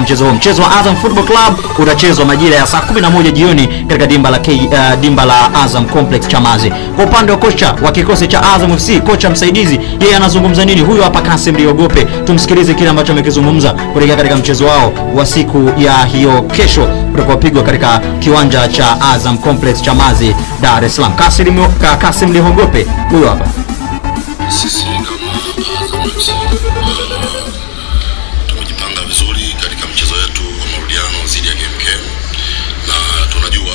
mchezo huu. Mchezo wa Azam Football Club utachezwa majira ya saa 11 jioni katika dimba la Azam Complex Chamazi. Kwa upande wa kocha wa kikosi cha Azam FC, kocha msaidizi, yeye anazungumza nini? Huyu hapa Kasim Liogope. Tumsikilize kile ambacho amekizungumza kuelekea katika mchezo wao wa siku ya hiyo kesho utakaopigwa katika kiwanja cha Azam Complex Chamazi, Dar es Salaam. Kasim Liogope huyu hapa. Sisi kama Azam FC tumejipanga vizuri katika mchezo wetu wa marudiano dhidi ya KMKM, na tunajua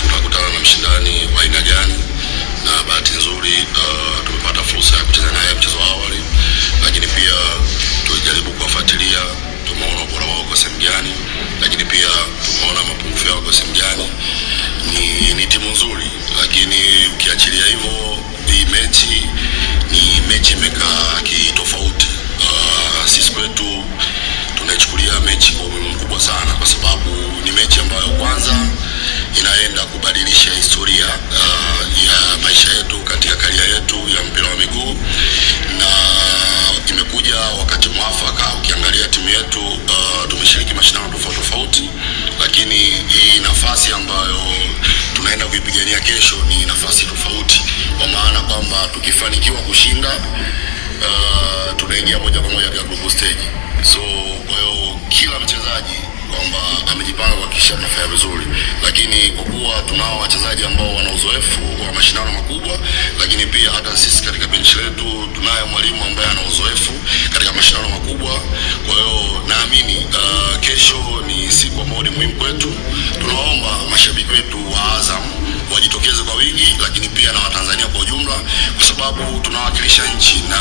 tunakutana na mshindani wa aina gani, na bahati nzuri tumepata fursa ya kucheza naye mchezo wa awali, lakini pia tulijaribu kuwafuatilia, tumeona ubora wao kwa sehemu gani, lakini pia tumeona mapungufu yao kwa sehemu gani. Ni timu nzuri, lakini ukiachilia hivyo hii mechi imekaa kitofauti. Sisi kwetu tunaichukulia mechi kwa umuhimu mkubwa sana, kwa sababu ni mechi ambayo kwanza inaenda kubadilisha historia ya maisha yetu katika karia yetu ya mpira wa miguu, na imekuja wakati mwafaka. Ukiangalia timu yetu tumeshiriki mashindano tofauti, lakini hii nafasi ambayo tunaenda kuipigania kesho ni nafasi tofauti, kwa maana kwamba tukifanikiwa kushinda tunaingia moja kwa moja katika group stage. So kwa hiyo kila mchezaji kwamba amejipanga kuhakikisha anafanya vizuri, lakini kwa kuwa tunao wachezaji ambao wana uzoefu wa mashindano makubwa, lakini pia hata sisi katika benchi letu tunaye mwalimu ambaye ana uzoefu katika mashindano makubwa. Kwa hiyo naamini kesho ni siku ambayo ni muhimu kwetu. Tunaomba mashabiki wetu wa Azam wajitokeze kwa wingi, lakini pia na Watanzania kwa ujumla, kwa sababu tunawakilisha nchi, na